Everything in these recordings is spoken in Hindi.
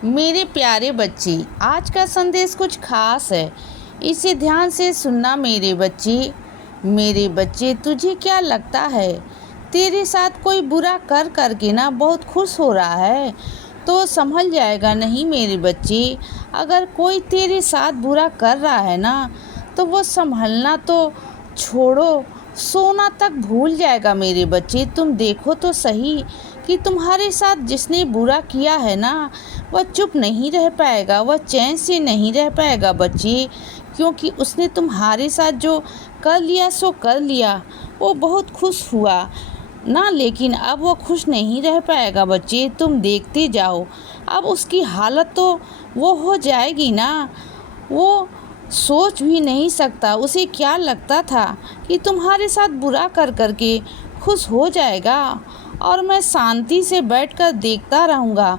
मेरे प्यारे बच्चे, आज का संदेश कुछ खास है। इसे ध्यान से सुनना मेरे बच्चे। मेरे बच्चे, तुझे क्या लगता है तेरे साथ कोई बुरा कर करके ना बहुत खुश हो रहा है? तो संभल जाएगा नहीं मेरे बच्चे। अगर कोई तेरे साथ बुरा कर रहा है ना, तो वो संभलना तो छोड़ो, सोना तक भूल जाएगा मेरे बच्चे। तुम देखो तो सही कि तुम्हारे साथ जिसने बुरा किया है ना, वह चुप नहीं रह पाएगा, वह चैन से नहीं रह पाएगा बच्चे। क्योंकि उसने तुम्हारे साथ जो कर लिया सो कर लिया। वो बहुत खुश हुआ ना, लेकिन अब वो खुश नहीं रह पाएगा बच्चे। तुम देखते जाओ, अब उसकी हालत तो वो हो जाएगी ना। वो सोच भी नहीं सकता उसे क्या लगता था कि तुम्हारे साथ बुरा कर करके खुश हो जाएगा और मैं शांति से बैठकर देखता रहूँगा।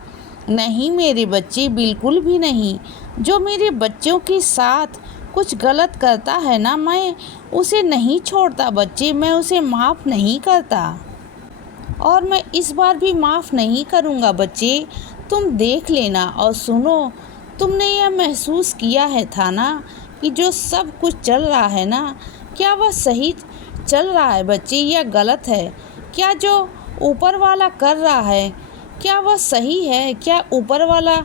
नहीं मेरे बच्चे, बिल्कुल भी नहीं। जो मेरे बच्चों के साथ कुछ गलत करता है ना, मैं उसे नहीं छोड़ता बच्चे, मैं उसे माफ़ नहीं करता और मैं इस बार भी माफ़ नहीं करूँगा बच्चे। तुम देख लेना और सुनो। तुमने यह महसूस किया है था ना कि जो सब कुछ चल रहा है ना, क्या वह सही चल रहा है बच्चे या गलत है? क्या जो ऊपर वाला कर रहा है, क्या वह सही है? क्या ऊपर वाला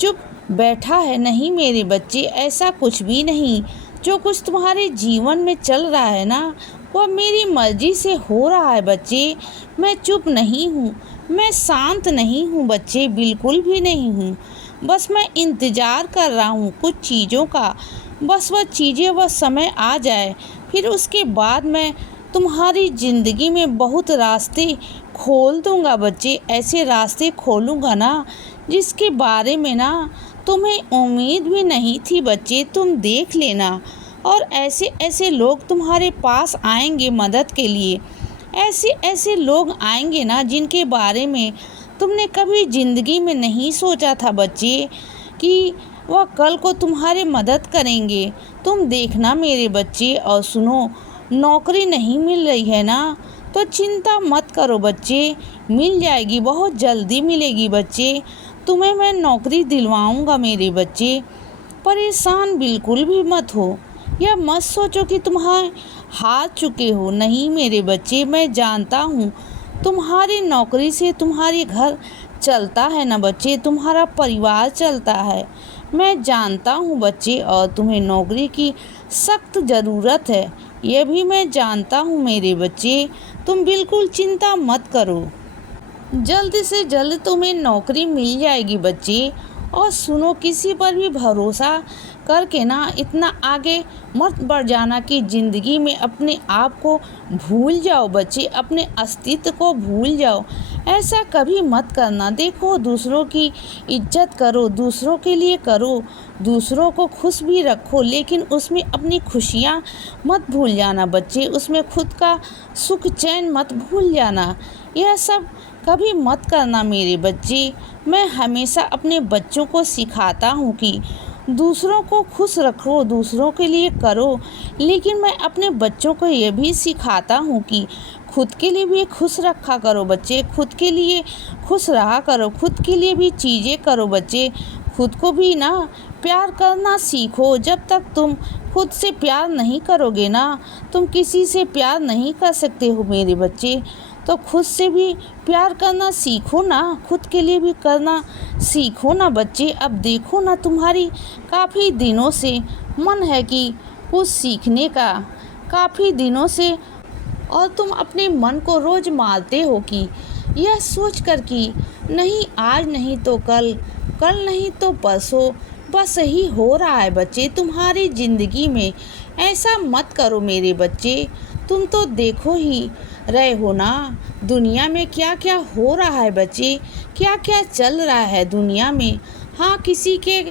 चुप बैठा है? नहीं मेरे बच्चे, ऐसा कुछ भी नहीं। जो कुछ तुम्हारे जीवन में चल रहा है ना, वह मेरी मर्जी से हो रहा है बच्चे। मैं चुप नहीं हूँ, मैं शांत नहीं हूँ बच्चे, बिल्कुल भी नहीं हूँ। बस मैं इंतज़ार कर रहा हूँ कुछ चीज़ों का। बस वह चीज़ें, वह समय आ जाए, फिर उसके बाद मैं तुम्हारी ज़िंदगी में बहुत रास्ते खोल दूँगा बच्चे। ऐसे रास्ते खोलूँगा ना जिसके बारे में ना तुम्हें उम्मीद भी नहीं थी बच्चे। तुम देख लेना। और ऐसे ऐसे लोग तुम्हारे पास आएंगे मदद के लिए। ऐसे ऐसे लोग आएंगे ना जिनके बारे में तुमने कभी ज़िंदगी में नहीं सोचा था बच्चे कि वह कल को तुम्हारे मदद करेंगे। तुम देखना मेरे बच्चे। और सुनो, नौकरी नहीं मिल रही है ना, तो चिंता मत करो बच्चे, मिल जाएगी, बहुत जल्दी मिलेगी बच्चे। तुम्हें मैं नौकरी दिलवाऊंगा मेरे बच्चे। परेशान बिल्कुल भी मत हो, या मत सोचो कि तुम्हारे हार चुके हो। नहीं मेरे बच्चे, मैं जानता हूँ तुम्हारी नौकरी से तुम्हारे घर चलता है ना बच्चे, तुम्हारा परिवार चलता है। मैं जानता हूँ बच्चे, और तुम्हें नौकरी की सख्त ज़रूरत है, यह भी मैं जानता हूँ मेरे बच्चे। तुम बिल्कुल चिंता मत करो, जल्द से जल्द तुम्हें नौकरी मिल जाएगी बच्चे। और सुनो, किसी पर भी भरोसा करके ना इतना आगे मत बढ़ जाना कि ज़िंदगी में अपने आप को भूल जाओ बच्चे, अपने अस्तित्व को भूल जाओ। ऐसा कभी मत करना। देखो, दूसरों की इज्जत करो, दूसरों के लिए करो, दूसरों को खुश भी रखो, लेकिन उसमें अपनी खुशियाँ मत भूल जाना बच्चे, उसमें खुद का सुख चैन मत भूल जाना। यह सब कभी मत करना मेरे बच्चे। मैं हमेशा अपने बच्चों को सिखाता हूँ कि दूसरों को खुश रखो, दूसरों के लिए करो, लेकिन मैं अपने बच्चों को ये भी सिखाता हूँ कि खुद के लिए भी खुश रखा करो बच्चे, खुद के लिए खुश रहा करो, खुद के लिए भी चीज़ें करो बच्चे। खुद को भी ना प्यार करना सीखो। जब तक तुम खुद से प्यार नहीं करोगे ना, तुम किसी से प्यार नहीं कर सकते हो मेरे बच्चे। तो खुद से भी प्यार करना सीखो ना, खुद के लिए भी करना सीखो ना बच्चे। अब देखो ना, तुम्हारी काफ़ी दिनों से मन है कि कुछ सीखने का, काफ़ी दिनों से, और तुम अपने मन को रोज़ मारते हो कि यह सोच कर कि नहीं आज नहीं तो कल, कल नहीं तो परसों। बस यही हो रहा है बच्चे तुम्हारी ज़िंदगी में। ऐसा मत करो मेरे बच्चे। तुम तो देखो ही रहे हो ना दुनिया में क्या क्या हो रहा है बच्चे, क्या क्या चल रहा है दुनिया में। हाँ, किसी के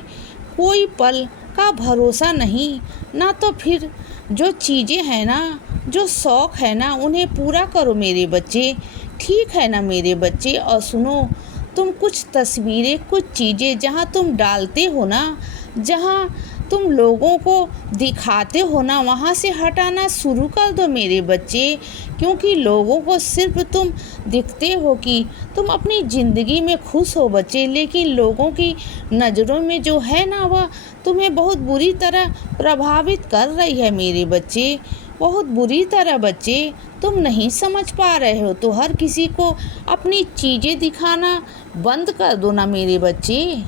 कोई पल का भरोसा नहीं ना। तो फिर जो चीज़ें हैं ना, जो शौक़ है ना, उन्हें पूरा करो मेरे बच्चे, ठीक है ना मेरे बच्चे। और सुनो, तुम कुछ तस्वीरें, कुछ चीज़ें जहाँ तुम डालते हो ना, जहाँ तुम लोगों को दिखाते हो ना, वहाँ से हटाना शुरू कर दो मेरे बच्चे। क्योंकि लोगों को सिर्फ तुम दिखते हो कि तुम अपनी ज़िंदगी में खुश हो बच्चे, लेकिन लोगों की नज़रों में जो है ना, वह तुम्हें बहुत बुरी तरह प्रभावित कर रही है मेरे बच्चे, बहुत बुरी तरह बच्चे। तुम नहीं समझ पा रहे हो तो हर किसी को अपनी चीज़ें दिखाना बंद कर दो ना मेरे बच्चे।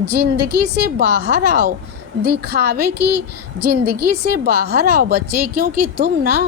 ज़िंदगी से बाहर आओ, दिखावे की ज़िंदगी से बाहर आओ बच्चे। क्योंकि तुम ना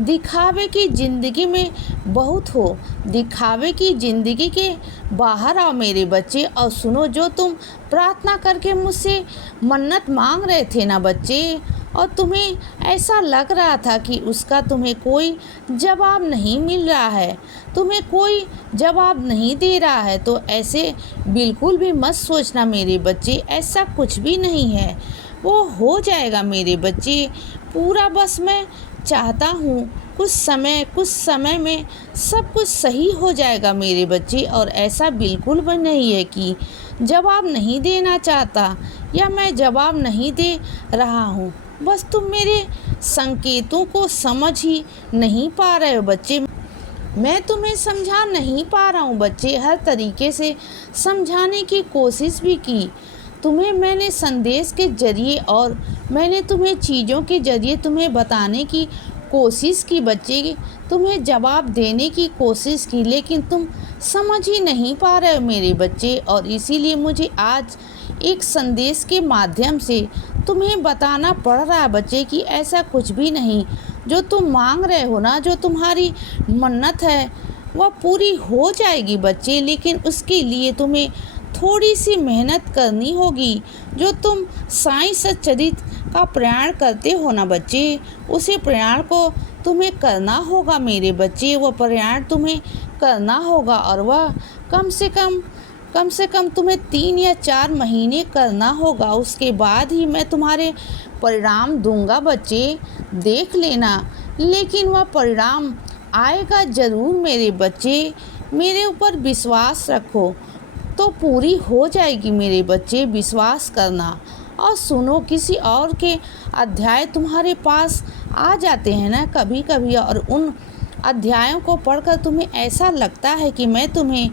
दिखावे की ज़िंदगी में बहुत हो, दिखावे की ज़िंदगी के बाहर आओ मेरे बच्चे। और सुनो, जो तुम प्रार्थना करके मुझसे मन्नत मांग रहे थे ना बच्चे, और तुम्हें ऐसा लग रहा था कि उसका तुम्हें कोई जवाब नहीं मिल रहा है, तुम्हें कोई जवाब नहीं दे रहा है, तो ऐसे बिल्कुल भी मत सोचना मेरे बच्चे, ऐसा कुछ भी नहीं है। वो हो जाएगा मेरे बच्चे पूरा। बस मैं चाहता हूँ कुछ समय में सब कुछ सही हो जाएगा मेरे बच्चे। और ऐसा बिल्कुल भी नहीं है कि जवाब नहीं देना चाहता या मैं जवाब नहीं दे रहा हूँ, बस तुम मेरे संकेतों को समझ ही नहीं पा रहे हो बच्चे। मैं तुम्हें समझा नहीं पा रहा हूँ बच्चे, हर तरीके से समझाने की कोशिश भी की तुम्हें मैंने संदेश के ज़रिए, और मैंने तुम्हें चीज़ों के ज़रिए तुम्हें बताने की कोशिश की बच्चे, तुम्हें जवाब देने की कोशिश की, लेकिन तुम समझ ही नहीं पा रहे हो मेरे बच्चे। और इसीलिए मुझे आज एक संदेश के माध्यम से तुम्हें बताना पड़ रहा है बच्चे कि ऐसा कुछ भी नहीं। जो तुम मांग रहे हो ना, जो तुम्हारी मन्नत है, वह पूरी हो जाएगी बच्चे, लेकिन उसके लिए तुम्हें थोड़ी सी मेहनत करनी होगी। जो तुम साईं सच्चरित का प्रयाण करते हो ना बच्चे, उसे प्रयाण को तुम्हें करना होगा मेरे बच्चे, वह प्रयाण तुम्हें करना होगा। और वह कम से कम तुम्हें 3 या 4 महीने करना होगा। उसके बाद ही मैं तुम्हारे परिणाम दूंगा बच्चे, देख लेना। लेकिन वह परिणाम आएगा ज़रूर मेरे बच्चे, मेरे ऊपर विश्वास रखो तो पूरी हो जाएगी मेरे बच्चे, विश्वास करना। और सुनो, किसी और के अध्याय तुम्हारे पास आ जाते हैं ना कभी कभी, और उन अध्यायों को पढ़कर तुम्हें ऐसा लगता है कि मैं तुम्हें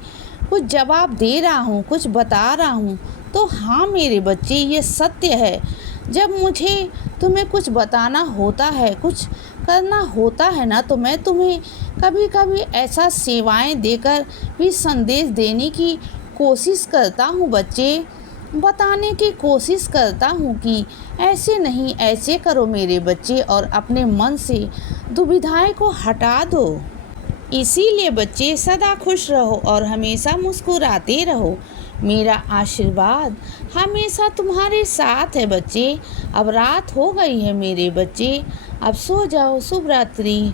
कुछ जवाब दे रहा हूँ, कुछ बता रहा हूँ, तो हाँ मेरे बच्चे, ये सत्य है। जब मुझे तुम्हें कुछ बताना होता है, कुछ करना होता है ना, तो मैं तुम्हें कभी कभी ऐसा सेवाएं देकर भी संदेश देने की कोशिश करता हूँ बच्चे, बताने की कोशिश करता हूँ कि ऐसे नहीं, ऐसे करो मेरे बच्चे, और अपने मन से दुविधाएं को हटा दो। इसीलिए बच्चे सदा खुश रहो और हमेशा मुस्कुराते रहो। मेरा आशीर्वाद हमेशा तुम्हारे साथ है बच्चे। अब रात हो गई है मेरे बच्चे, अब सो जाओ। शुभ रात्रि।